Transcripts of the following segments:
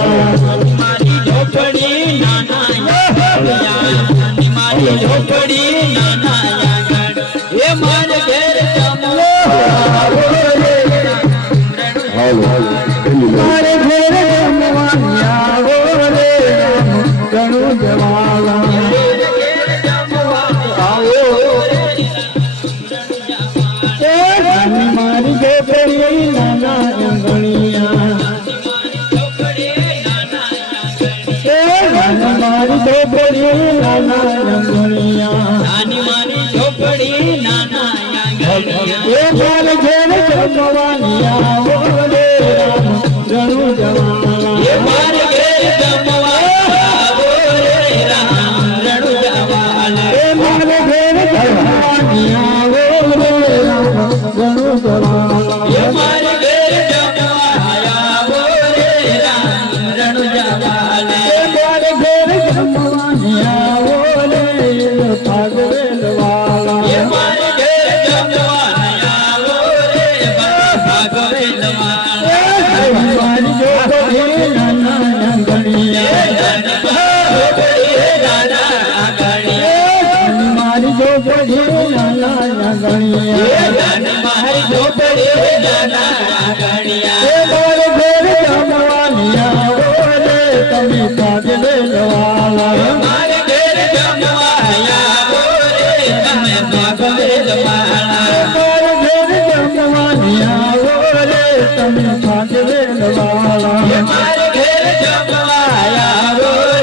મારી ઝોપડી નાના મારી ઝોપડી નાના એ મારે ઘેર મારે ઘેર જમવાનિયા રે ઘણું જવાલા મારી ઝોપડી નાના અંગણિયા મારી ઝોપડી નાના અંગણિયા મારી ઝોપડી નાના એ મારે ઘેર જમવાનિયા રે ઘણું જવાલા એ મારે ઘેર જમવા રે રામ રણુ જવાલા એ મારે ઘેર જમવાનિયા રે ઘણું જવાલા એ મારે ઘેર જમવા રે રામ રણુ જવાલા એ મારે ઘેર જમવાનિયા રે ભાગવેલ વાલા એ મારે ઘેર જમવા રે ભાગવેલ વાલા મારી ઝોપડી નાના અંગણિયા મારી ઝોપડી નાના અંગણિયા મારી ઝોપડી નાના ગણિયા એ મારે ઘેર જમવાનિયા રે તમે ભાગવેલ વાલા મારે ઘેર જમવાયા રે તમે ભાગવેલ વાલા મારે ઘેર જમવાનિયા રે તમે ભાગવેલ વાલા મારે ઘેર જમવાયા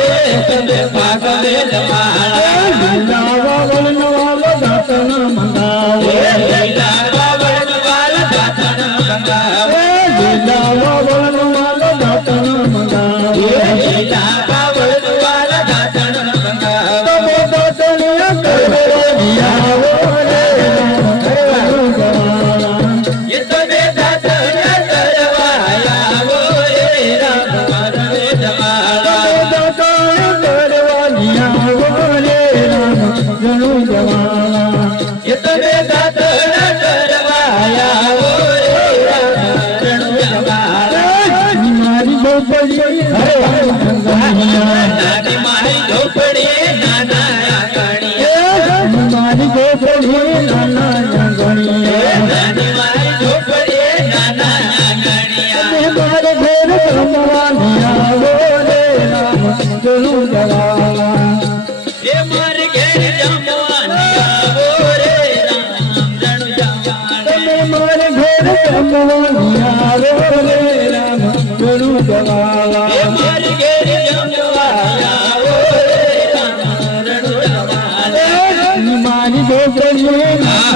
રે તમે ભાગવેલ વાલા લીલા વળનવાલો દાતણ મંગાવો લીલા બાબળ વાલા દાતણ મંગાવો લીલા વળનવાલો દાતણ મંગાવો લીલા બાબળ વાલા દાતણ મંગાવો તમે દાતણિયા કરવાનિયા રે ઘણું જવાલા એ તો બે દાતણ કરવાયા રે રામ ભાગવેલ વાલા ઘણું જવાલા એ તો બે દાતણ કરવાયા રે રણુ જવાલા મારી ઝોપડી નાની મારી ઝોપડી નાના ગણિયા મારી ઝોપડી નાના ગણિયા નાની મારી ઝોપડી નાના ગણિયા મારે ઘેર જમવાનિયા રે ઘણું જવાલા એ મારે ઘેર જમવાનિયા રે રામ રણુ જવાલા તમે મારે ઘેર જમવાનિયા રે ઘણું જવાલા એ મારે ઘેર જમવાનિયા રે રામ રણુ જવાલા મારી ઝોપડી નાના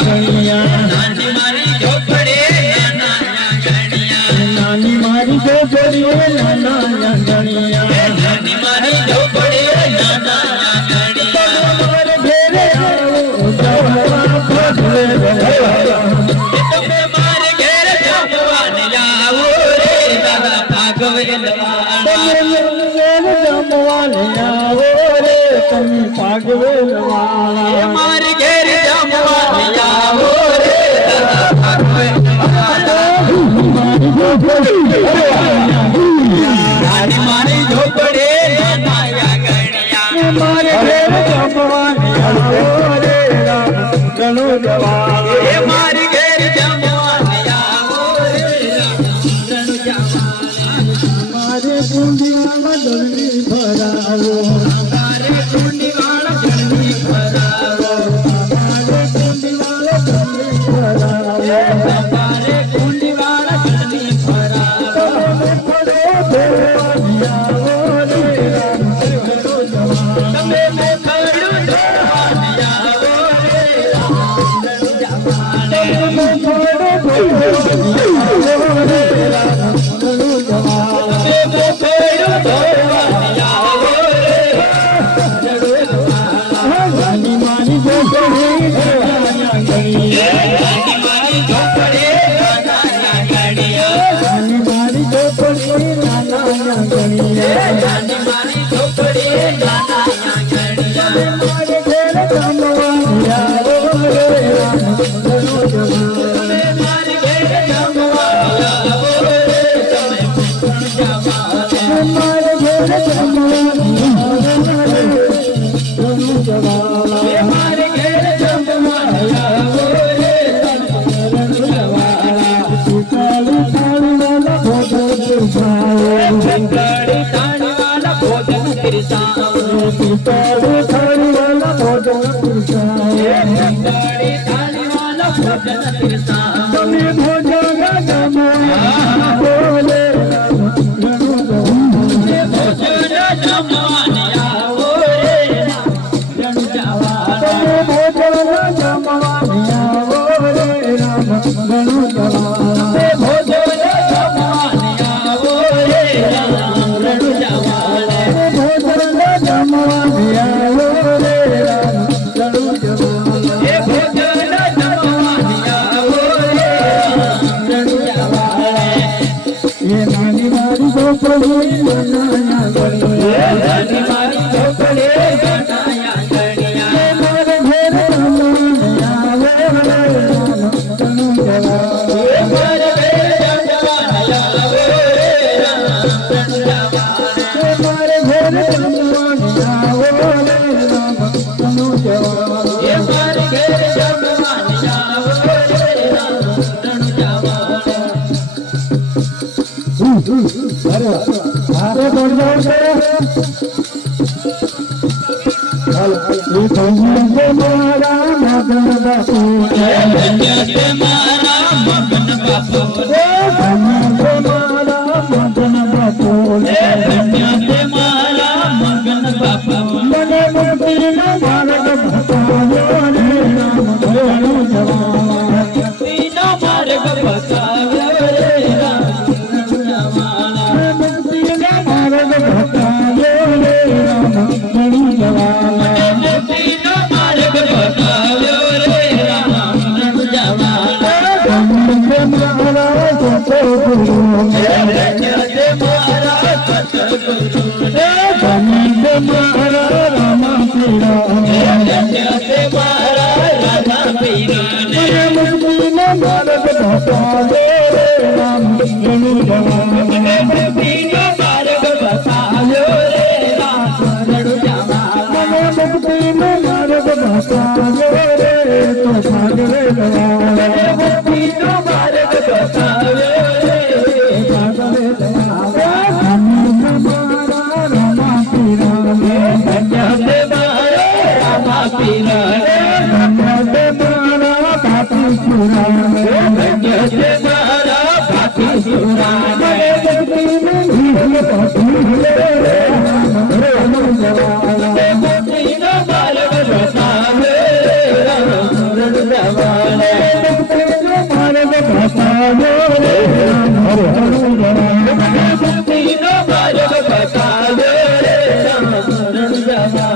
ગણિયા નાની મારી ઝોપડી નાના ગણિયા નાની મારી ઝોપડી નાના ગણિયા નાની મારી ઝોપડી નાના ગણિયા મારે ઘેરે આવો જમવા ભાગવેલ વાલા તમે મારે ઘેર જમવાને આવો રે દાદા ભાગવેલ વાલા તમે ભાગવેલ વાલા મારે ઘેર જમવાને આવો રે દાદા ભાગવેલ વાલા મારી ઝોપડી નાની મારી ઝોપડી નાના ગણિયા મારે ઘેર જમવાનિયા રે ઘણું જવાલા એ મારી ઘેર જમવાને આવો રે રણુ જવાલા મારે કુંડિયામાં દળવી ભરાવો મારે કુંડીવાળા જળવી ભરાવો મારે કુંડિયામાં દળવી ભરાવો મારે કુંડીવાળા જળવી ભરાવો તમે મેં ખડું ધોવાને આવો રે રામ રણુ જવાલા તમે મેં ખડું ધોવાને આવો રે રણુ थाली वाला भोजन पिरसाओ पितड़ी थाली वाला भोजन पिरसाओ पितड़ी थाली वाला भोजन पिरसाओ पितड़ी थाली वाला भोजन पिरसाओ તમે ભોજન જમવા બોલે ભોજન જમવાને આવો રે રામ જવાના તમે ભોજન જમવા આવો રે રામ ઘણું જવાના ભોજન જમવાને આવો રે રામ જવાના ભોજન જમવા આવો રે રામ ઘણું જવાના એ ભોજન જમવાને આવો રે રામ જવાના એ નાની મારી ગોપડી નાના ગણી નાની મારી ચોપડે ગણાયા ગણ્યા મારે ઘેર રમવા આવે રે રામ ઘણું જવાના મારે ઘેર જમવાને આવો રે રામ જવાના મારે ઘેર રમવા આવો રે રામ ઘણું જવાના એ મારે ઘેર જમવાને આવો રે રામ જવાના અરે બોલજો છે હાલો એ કહીએ મારા મગન બાપુ ધન્ય મારા મગન બાપુ કહીએ મારા મગન બાપુ ધન્ય મારા મગન બાપુ મને મુક્તિનો માર્ગ બતાવ્યો રે રામ ઘણું જવાના પીનો માર્ગ બતાવ્યો રે રામ જવાના મુક્તિનો માર્ગ બતાવ્યો રે રામ ઘણું જવાના પીનો માર્ગ બતાવ્યો રે રામ જવાના મારા સતગુરુ ધન્ય મારા સતગુરુ મારા રામા પીરા ધન્ય મારા રાધા પીરા મુક્તિનો માર્ગ બતાવ્યો રે રામ ઘણું જવાના પીનો માર્ગ બતાવ્યો રે રામ જવાના મુક્તિનો માર્ગ બતાવ્યો રે તો ભાગવે જવાના પીનો માર્ગ બતાવ્યો રે ભાગવે જવાના મારા રામા પીરા ધન્ય મારા રામા પીરા મારા કાપી પુરા ધન્ય મારા ભાતી સુરા પીનો માર્ગ બતાવ્યો રે રામ પીનો માર્ગ બતાવ્યો રે રામ જવાના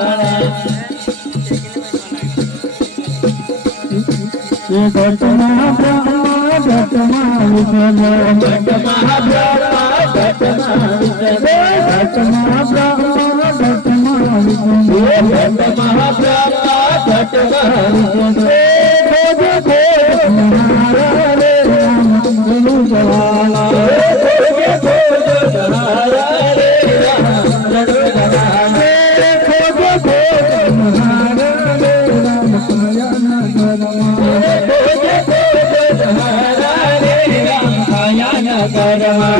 ઘટના બ્રહ્મા ઘટના વિષ્ણુ ઘટમાં બ્રહ્મા ઘટમાં વિષ્ણુ ઘટના બ્રહ્મા ઘટના વિષ્ણુ ઘટમાં બ્રહ્મા ઘટમાં વિષ્ણુ મારા રે રામ ઘણું જવાના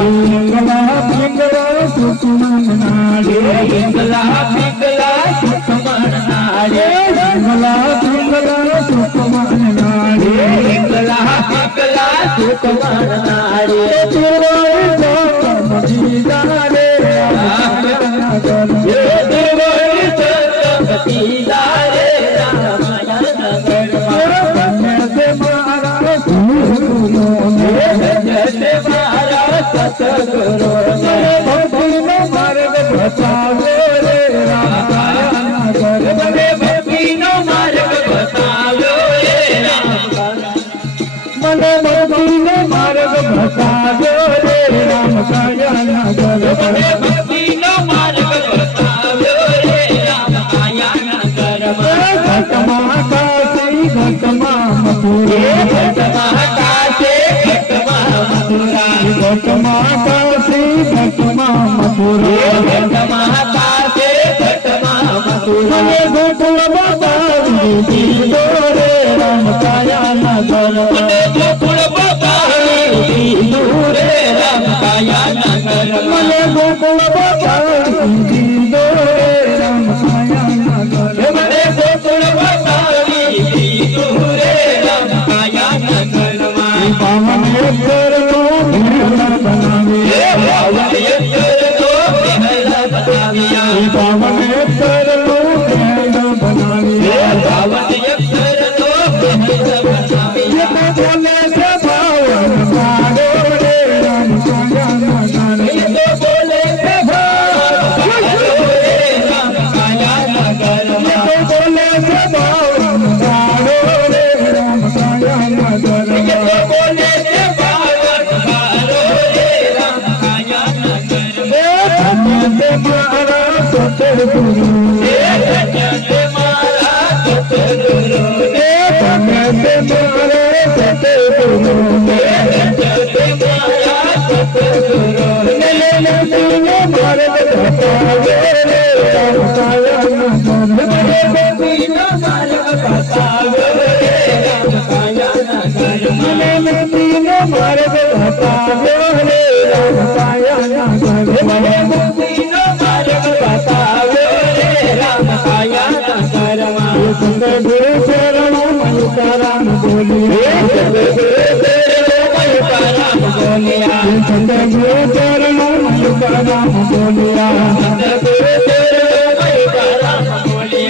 પિંગલા પિંગલા સુકમન નાડે પિંગલા પિંગલા સુખમણ નાડે પિંગલા પિંગલા સુકમન નાડે પિંગલા પિંગલા સુખમણ નાડે માર્ગ બતાવ્યો રે રામ ભક્તિનો માર્ગ બતાવ્યો રે રામ મને ભક્તિનો માર્ગ બતાવ્યો રે રામ કાયા નગર ભક્તિનો માર્ગ બતાવ્યો રે રામ કાયા નગરમાં ઘટમાં કાશી ઘટમાં મથુરા ઘટમાં કાશે ઘટમાં મથુરા ઘટમાં કાશી ઘટમાં મથુરા ઘટમાં કાશે ઘટમાં મથુરા મને ગોકુળ બતાવી દીધો રે રામ કાયા નગર ગોકુળ બતાવી દીધું રે ગોકુળ બતાવી દીધો રામ કાયા નગર મને ગોકુળ બતાવી દીધું રે રામ કાયા નગરમાં પાવન કરતો ભેળા બનાવી પાવન કરતો ભેળા બનાવ્યા પાવન કરતો ભેળા બનાવી પાવન કરતો ભેળા બનાવ્યા બોલે છે ભાવન મારો રે રામ કાયા નગર બોલે છે ભારો રે રામ કાયા નગરમાં બોલે છે ભાવન મારો રે રામ કાયા નગર બોલે છે ભારો રે રામ કાયા નગરમાં ધન્ય તે મારા સતગુરુ ધન્ય તે મારા સતગુરુ ધન્ય તે મારા સતગુરુ ગુરુ શરણો મયુકારામ બોલી ચંદ્ર ગુરુ ચરણો મયુકારામ બોલિયા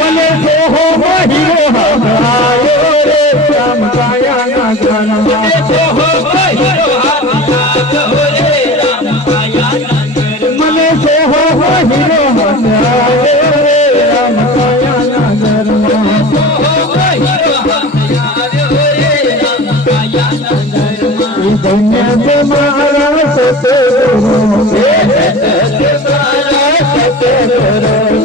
મને સોહો હીરો હરાયો રે રામ કાયા નગરમાં મને સોહો હીરો હરાયો રે રામ કાયા નગરમાં ધન્ય તે મારા સતગુરુ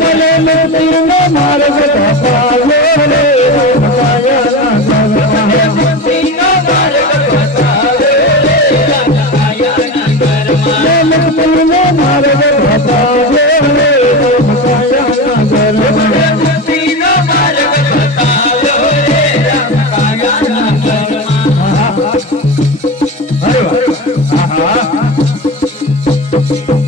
મને તીરનો માર્ગ બતાવ્યો રે રામ કાયા નગરમાં તીરનો માર્ગ બતાવ્યો રે રામ કાયા નગરમાં અરે વાહ આહા